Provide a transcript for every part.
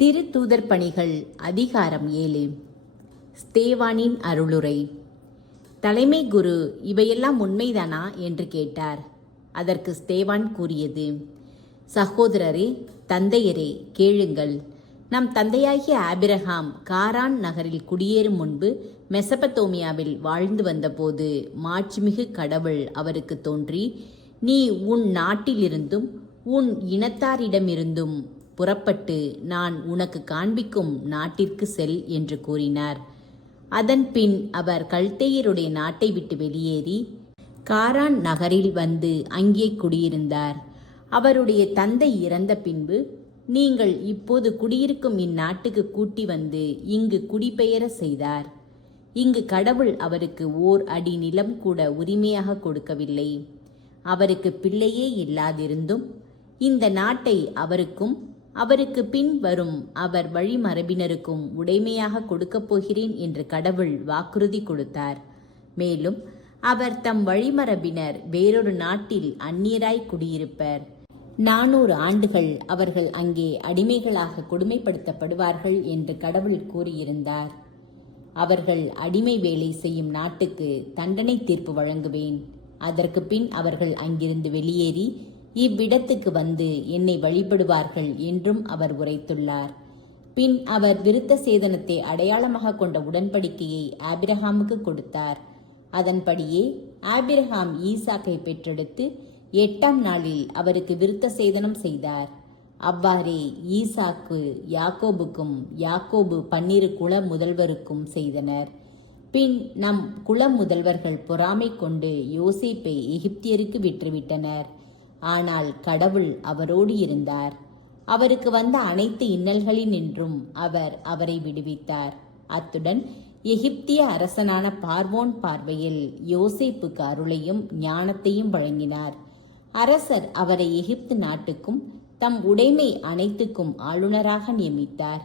திருத்தூதர் பணிகள் அதிகாரம் 7. ஸ்தேவானின் அருளுரை. தலைமை குரு, இவையெல்லாம் உண்மைதானா என்று கேட்டார். அதற்கு ஸ்தேவான் கூறியது, சகோதரரே, தந்தையரே, கேளுங்கள். நம் தந்தையாகிய ஆபிரகாம் காரான் நகரில் குடியேறும் முன்பு மெசபத்தோமியாவில் வாழ்ந்து வந்தபோது மாட்சிமிகு கடவுள் அவருக்கு தோன்றி, நீ உன் நாட்டிலிருந்தும் உன் இனத்தாரிடமிருந்தும் புறப்பட்டு நான் உனக்கு காண்பிக்கும் நாட்டிற்கு செல் என்று கூறினார். அதன் பின் அவர் கல்தேயருடைய நாட்டை விட்டு வெளியேறி காரான் நகரில் வந்து அங்கே குடியிருந்தார். அவருடைய தந்தை இறந்த பின்பு, நீங்கள் இப்போது குடியிருக்கும் இந்நாட்டுக்கு கூட்டி வந்து இங்கு குடிபெயர செய்தார். இங்கு கடவுள் அவருக்கு ஓர் அடி நிலம் கூட உரிமையாக கொடுக்கவில்லை. அவருக்கு பிள்ளையே இல்லாதிருந்தும் இந்த நாட்டை அவருக்கும் அவருக்கு பின் வரும் அவர் வழிமரபினருக்கும் உடைமையாக கொடுக்கப் போகிறேன் என்று கடவுள் வாக்குறுதி கொடுத்தார். மேலும் அவர் தம் வழிமரபினர் வேறொரு நாட்டில் அந்நியராய் குடியிருப்பர். 400 ஆண்டுகள் அவர்கள் அங்கே அடிமைகளாக கொடுமைப்படுத்தப்படுவார்கள் என்று கடவுள் கூறியிருந்தார். அவர்கள் அடிமை வேலை செய்யும் நாட்டுக்கு தண்டனை தீர்ப்பு வழங்குவேன். அதற்கு பின் அவர்கள் அங்கிருந்து வெளியேறி இவ்விடத்துக்கு வந்து என்னை வழிபடுவார்கள் என்றும் அவர் உரைத்துள்ளார். பின் அவர் விருத்த சேதனத்தை அடையாளமாக கொண்ட உடன்படிக்கையை ஆபிரகாமுக்கு கொடுத்தார். அதன்படியே ஆபிரகாம் ஈசாக்கை பெற்றெடுத்து 8ஆம் நாளில் அவருக்கு விருத்த சேதனம் செய்தார். அவ்வாறே ஈசாக்கு யாக்கோபுக்கும் யாக்கோபு 12 குல முதல்வருக்கும் செய்தனர். பின் நம் குல முதல்வர்கள் பொறாமை கொண்டு யோசேப்பை எகிப்தியருக்கு விற்றுவிட்டனர். ஆனால் கடவுள் அவரோடு இருந்தார். அவருக்கு வந்த அனைத்து இன்னல்களினின்றும் அவர் அவரை விடுவித்தார். அத்துடன் எகிப்திய அரசனான பார்வோன் பார்வையில் யோசேப்புக்கு அருளையும் ஞானத்தையும் வழங்கினார். அரசர் அவரை எகிப்து நாட்டுக்கும் தம் உடைமை அனைத்துக்கும் ஆளுநராக நியமித்தார்.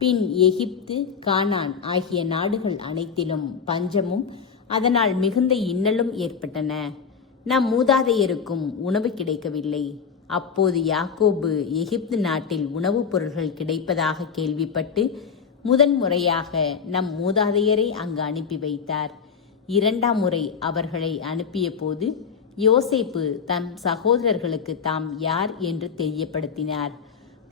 பின் எகிப்து, கானான் ஆகிய நாடுகள் அனைத்திலும் பஞ்சமும் அதனால் மிகுந்த இன்னலும் ஏற்பட்டன. நம் மூதாதையருக்கும் உணவு கிடைக்கவில்லை. அப்போது யாக்கோபு எகிப்து நாட்டில் உணவுப் பொருள்கள் கிடைப்பதாக கேள்விப்பட்டு முதன்முறையாக நம் மூதாதையரை அங்கு அனுப்பி வைத்தார். 2ஆம் முறை அவர்களை அனுப்பிய போது யோசேப்பு தம் சகோதரர்களுக்கு தாம் யார் என்று தெரியப்படுத்தினார்.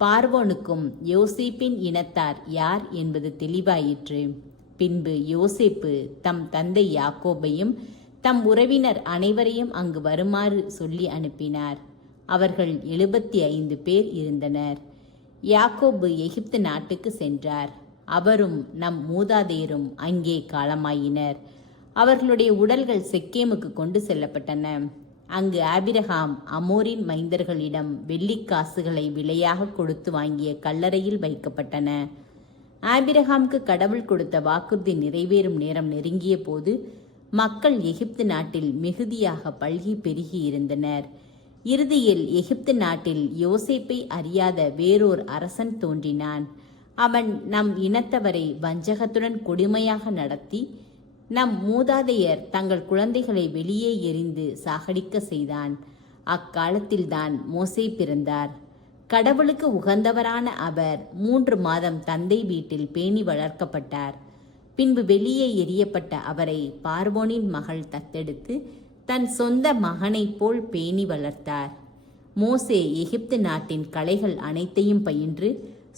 பார்வோனுக்கும் யோசேப்பின் இனத்தார் யார் என்பது தெளிவாயிற்று. பின்பு யோசேப்பு தம் தந்தை யாக்கோபையும் தம் உறவினர் அனைவரையும் அங்கு வருமாறு சொல்லி அனுப்பினார். அவர்கள் 75 பேர் இருந்தனர். யாக்கோபு எகிப்து நாட்டுக்கு சென்றார். அவரும் நம் மூதாதையரும் அங்கே காலமாயினர். அவர்களுடைய உடல்கள் செக்கேமுக்கு கொண்டு செல்லப்பட்டன. அங்கு ஆபிரகாம் அமோரின் மைந்தர்களிடம் வெள்ளிக்காசுகளை விலையாக கொடுத்து வாங்கிய கல்லறையில் வைக்கப்பட்டன. ஆபிரகாமுக்கு கடவுள் கொடுத்த வாக்குறுதி நிறைவேறும் நேரம் நெருங்கிய போது மக்கள் எகிப்து நாட்டில் மிகுதியாக பல்கி பெருகி இருந்தனர். இறுதியில் எகிப்து நாட்டில் யோசேப்பை அறியாத வேறோர் அரசன் தோன்றினான். அவன் நம் இனத்தவரை வஞ்சகத்துடன் கொடுமையாக நடத்தி நம் மூதாதையர் தங்கள் குழந்தைகளை வெளியே எறிந்து சாகடிக்க செய்தான். அக்காலத்தில்தான் மோசே பிறந்தார். கடவுளுக்கு உகந்தவரான அவர் 3 மாதம் தந்தை வீட்டில் பேணி வளர்க்கப்பட்டார். பின்பு வெளியே எறியப்பட்ட அவரை பார்வோனின் மகள் தத்தெடுத்து தன் சொந்த மகனைப் போல் பேணி வளர்த்தார். மோசே எகிப்து நாட்டின் கலைகள் அனைத்தையும் பயின்று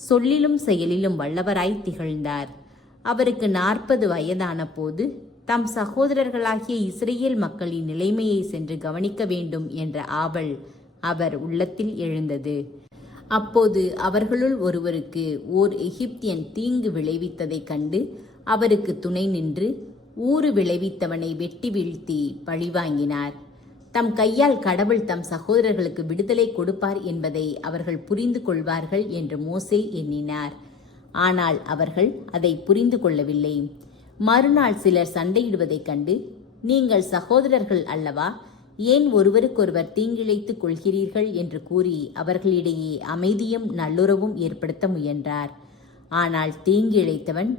சொல்லிலும் செயலிலும் வல்லவராய் திகழ்ந்தார். அவருக்கு 40 வயதான போது தம் சகோதரர்களாகிய இஸ்ரேல் மக்களின் நிலைமையை சென்று கவனிக்க வேண்டும் என்ற ஆவல் அவர் உள்ளத்தில் எழுந்தது. அப்போது அவர்களுள் ஒருவருக்கு ஓர் எகிப்தியன் தீங்கு விளைவித்ததைக் கண்டு அவருக்கு துணை நின்று ஊறு விளைவித்தவனை வெட்டி வீழ்த்தி பழிவாங்கினார். தம் கையால் கடவுள் தம் சகோதரர்களுக்கு விடுதலை கொடுப்பார் என்பதை அவர்கள் புரிந்து கொள்வார்கள் என்று மோசே எண்ணினார். ஆனால் அவர்கள் அதை புரிந்து கொள்ளவில்லை. மறுநாள் சிலர் சண்டையிடுவதைக் கண்டு, நீங்கள் சகோதரர்கள் அல்லவா, ஏன் ஒருவருக்கொருவர் தீங்கிழைத்துக் கொள்கிறீர்கள் என்று கூறி அவர்களிடையே அமைதியும் நல்லுறவும் ஏற்படுத்த முயன்றார். ஆனால் தீங்கிழைத்தவன்,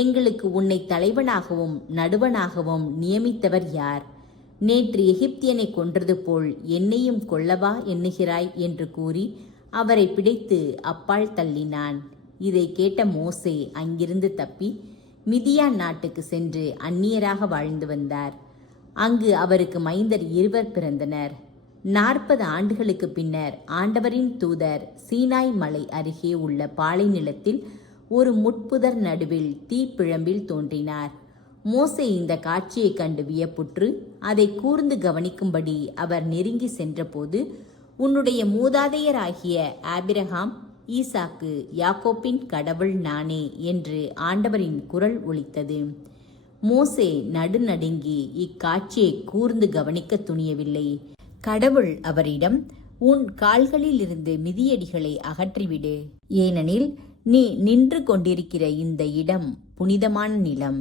எங்களுக்கு உன்னை தலைவனாகவும் நடுவனாகவும் நியமித்தவர் யார்? நேற்று எகிப்தியனை கொன்றது போல் என்னையும் கொல்லவா எண்ணுகிறாய் என்று கூறி அவரை பிடித்து அப்பால் தள்ளினான். இதை கேட்ட மோசே அங்கிருந்து தப்பி மிதியான் நாட்டுக்கு சென்று அந்நியராக வாழ்ந்து வந்தார். அங்கு அவருக்கு மைந்தர் 2 பிறந்தனர். 40 ஆண்டுகளுக்கு பின்னர் ஆண்டவரின் தூதர் சீனாய் மலை அருகே உள்ள பாலை நிலத்தில் ஒரு முட்புதர் நடுவில் தீப்பிழம்பில் தோன்றினார். மோசே இந்த காட்சியைக் கண்டு வியப்புற்று அதை கூர்ந்து கவனிக்கும்படி அவர் நெருங்கி சென்றபோது, உன்னுடைய மூதாதையராகிய ஆபிரகாம், ஈசாக்கு, யாக்கோப்பின் கடவுள் நானே என்று ஆண்டவரின் குரல் ஒலித்தது. மோசே நடுநடுங்கி இக்காட்சியை கூர்ந்து கவனிக்க துணியவில்லை. கடவுள் அவரிடம், உன் கால்களிலிருந்து மிதியடிகளை அகற்றிவிடு, ஏனெனில் நீ நின்று கொண்டிருக்கிற இந்த இடம் புனிதமான நிலம்.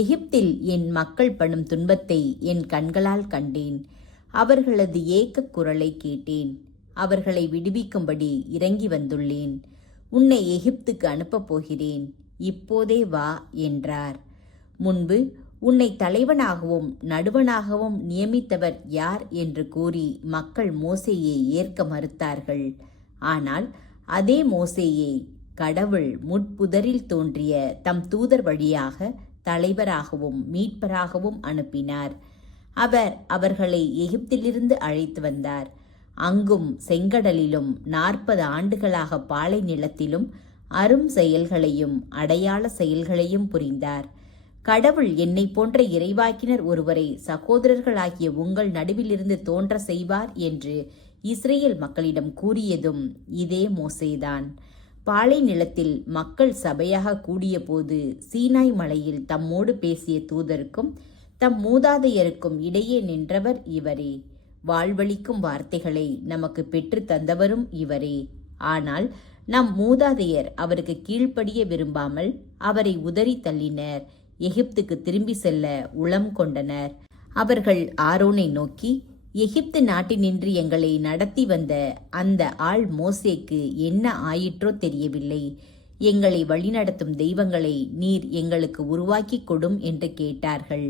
எகிப்தில் என் மக்கள் படும் துன்பத்தை என் கண்களால் கண்டேன். அவர்களது ஏக்கக் குரலை கேட்டேன். அவர்களை விடுவிக்கும்படி இறங்கி வந்துள்ளேன். உன்னை எகிப்துக்கு அனுப்பப் போகிறேன். இப்போதே வா என்றார். முன்பு உன்னை தலைவனாகவும் நடுவனாகவும் நியமித்தவர் யார் என்று கூறி மக்கள் மோசேயை ஏற்க மறுத்தார்கள். ஆனால் அதே மோசேயை கடவுள் முட்புதரில் தோன்றிய தம் தூதர் வழியாக தலைவராகவும் மீட்பராகவும் அனுப்பினார். அவர் அவர்களை எகிப்திலிருந்து அழைத்து வந்தார். அங்கும் செங்கடலிலும் 40 ஆண்டுகளாக பாலை நிலத்திலும் அரும் செயல்களையும் அடையாள செயல்களையும் புரிந்தார். கடவுள் என்னை போன்ற இறைவாக்கினர் ஒருவரை சகோதரர்களாகிய உங்கள் நடுவிலிருந்து தோன்ற செய்வார் என்று இஸ்ரேல் மக்களிடம் கூறியதும் இதே மோசேதான். பாலை நிலத்தில் மக்கள் சபையாக கூடிய போது சீனாய் மலையில் தம்மோடு பேசிய தூதருக்கும் தம் மூதாதையருக்கும் இடையே நின்றவர் இவரே. வாழ்வளிக்கும் வார்த்தைகளை நமக்கு பெற்று தந்தவரும் இவரே. ஆனால் நம் மூதாதையர் அவருக்கு கீழ்ப்படிய விரும்பாமல் அவரை உதறி தள்ளினர். எகிப்துக்கு திரும்பி செல்ல உளம் கொண்டனர். அவர்கள் ஆரோனை நோக்கி, எகிப்து நாட்டினின்று எங்களை நடத்தி வந்த அந்த ஆள் மோசேக்கு என்ன ஆயிற்றோ தெரியவில்லை. எங்களை வழிநடத்தும் தெய்வங்களை நீர் எங்களுக்கு உருவாக்கி கொடும் என்று கேட்டார்கள்.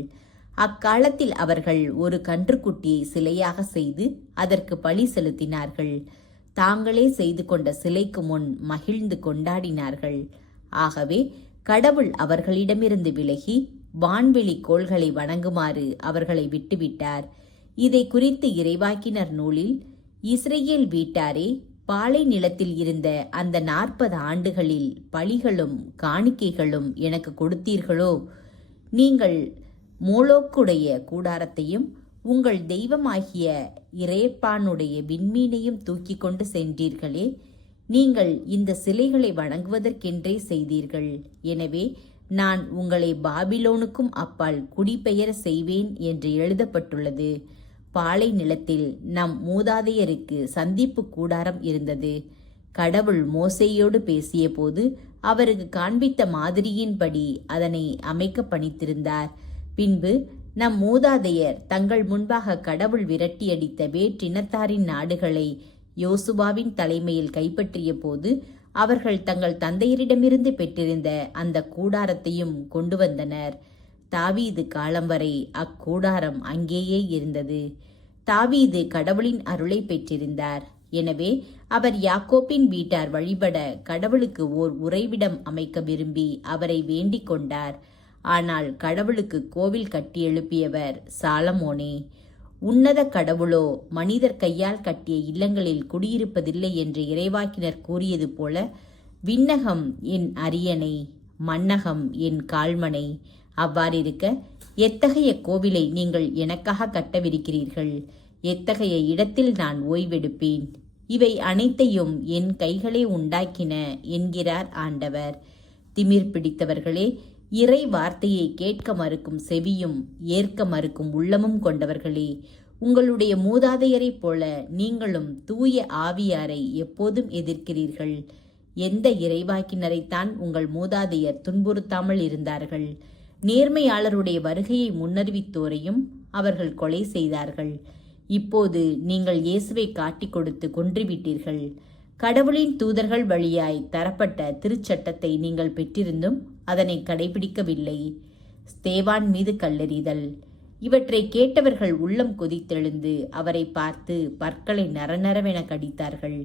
அக்காலத்தில் அவர்கள் ஒரு கன்றுக்குட்டியை சிலையாக செய்து அதற்கு பலி செலுத்தினார்கள். தாங்களே செய்து கொண்ட சிலைக்கு முன் மகிழ்ந்து கொண்டாடினார்கள். ஆகவே கடவுள் அவர்களிடமிருந்து விலகி வான்வெளி கோள்களை வணங்குமாறு அவர்களை விட்டுவிட்டார். இதை குறித்து இறைவாக்கினர் நூலில், இஸ்ரேல் வீட்டாரே, பாலை நிலத்தில் இருந்த அந்த 40 ஆண்டுகளில் பலிகளும் காணிக்கைகளும் எனக்கு கொடுத்தீர்களோ? நீங்கள் மோலோக்குடைய கூடாரத்தையும் உங்கள் தெய்வமாகிய இரேப்பானுடைய விண்மீனையும் தூக்கி கொண்டு சென்றீர்களே. நீங்கள் இந்த சிலைகளை வணங்குவதற்கென்றே செய்தீர்கள். எனவே நான் உங்களை பாபிலோனுக்கும் அப்பால் குடிபெயர செய்வேன் என்று எழுதப்பட்டுள்ளது. பாலை நிலத்தில் நம் மூதாதையருக்கு சந்திப்பு கூடாரம் இருந்தது. கடவுள் மோசேயோடு பேசிய போது அவருக்கு காண்பித்த மாதிரியின்படி அதனை அமைக்க பணித்திருந்தார். பின்பு நம் மூதாதையர் தங்கள் முன்பாக கடவுள் விரட்டியடித்த வேற்றினத்தாரின் நாடுகளை யோசுவாவின் தலைமையில் கைப்பற்றிய போது அவர்கள் தங்கள் தந்தையரிடமிருந்து பெற்றிருந்த அந்த கூடாரத்தையும் கொண்டு வந்தனர். தாவீது காலம் வரை அக்கூடாரம் அங்கேயே இருந்தது. தாவீது கடவுளின் அருளை பெற்றிருந்தார். எனவே அவர் யாக்கோப்பின் வீட்டார் வழிபட கடவுளுக்கு ஓர் உறைவிடம் அமைக்க விரும்பி அவரை வேண்டிக் கொண்டார். ஆனால் கடவுளுக்கு கோவில் கட்டி எழுப்பியவர் சாலமோனே. உன்னத கடவுளோ மனிதர் கையால் கட்டிய இல்லங்களில் குடியிருப்பதில்லை என்று இறைவாக்கினர் கூறியது போல, விண்ணகம் என் அரியணை, மண்ணகம் என் கால்மனை. அவ்வாறிருக்க எத்தகைய கோவிலை நீங்கள் எனக்காக கட்டவிருக்கிறீர்கள்? எத்தகைய இடத்தில் நான் ஓய்வெடுப்பேன்? இவை அனைத்தையும் என் கைகளே உண்டாக்கின என்கிறார் ஆண்டவர். திமிர் பிடித்தவர்களே, இறை வார்த்தையை கேட்க மறுக்கும் செவியும் ஏற்க மறுக்கும் உள்ளமும் கொண்டவர்களே, உங்களுடைய மூதாதையரைப் போல நீங்களும் தூய ஆவியாரை எப்போதும் எதிர்க்கிறீர்கள். எந்த இறைவாக்கினரைத்தான் உங்கள் மூதாதையர் துன்புறுத்தாமல் இருந்தார்கள்? நேர்மையாளருடைய வருகையை முன்னறிவித்தோரையும் அவர்கள் கொலை செய்தார்கள். இப்போது நீங்கள் இயேசுவை காட்டிக் கொடுத்து கொன்றுவிட்டீர்கள். கடவுளின் தூதர்கள் வழியாய் தரப்பட்ட திருச்சட்டத்தை நீங்கள் பெற்றிருந்தும் அதனை கடைபிடிக்கவில்லை. ஸ்தேவான் மீது கல்லெறிதல். இவற்றை கேட்டவர்கள் உள்ளம் கொதித்தெழுந்து அவரை பார்த்து பற்களை நரநரவென கடித்தார்கள்.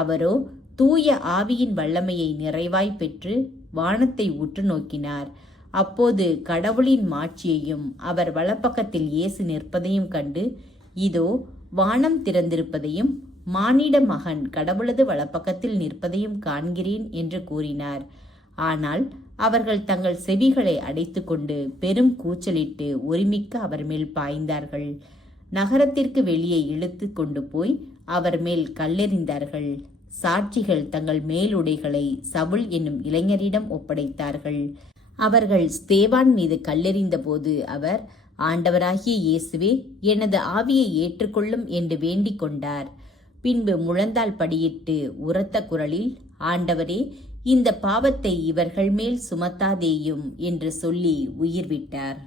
அவரோ தூய ஆவியின் வல்லமையை நிறைவாய் பெற்று வானத்தை உற்று நோக்கினார். அப்போது கடவுளின் மாட்சியையும் அவர் வலப்பக்கத்தில் இயேசு நிற்பதையும் கண்டு, இதோ வானம் திறந்திருப்பதையும் மானிட மகன் கடவுளது வலப்பக்கத்தில் நிற்பதையும் காண்கிறேன் என்று கூறினார். ஆனால் அவர்கள் தங்கள் செவிகளை அடைத்துக்கொண்டு பெரும் கூச்சலிட்டு ஒருமிக்க அவர் மேல் பாய்ந்தார்கள். நகரத்திற்கு வெளியே இழுத்து கொண்டு போய் அவர் மேல் கல்லெறிந்தார்கள். சாட்சிகள் தங்கள் மேலுடைகளை சவுல் என்னும் இளைஞரிடம் ஒப்படைத்தார்கள். அவர்கள் ஸ்தேவான் மீது கல்லெறிந்த போது அவர், ஆண்டவராகிய இயேசுவே, எனது ஆவியை ஏற்றுக்கொள்ளும் என்று வேண்டிக் கொண்டார். பின்பு முழந்தாள் படியிட்டு உரத்த குரலில், ஆண்டவரே, இந்த பாவத்தை இவர்கள் மேல் சுமத்தாதேயும் என்று சொல்லி உயிர் விட்டார்.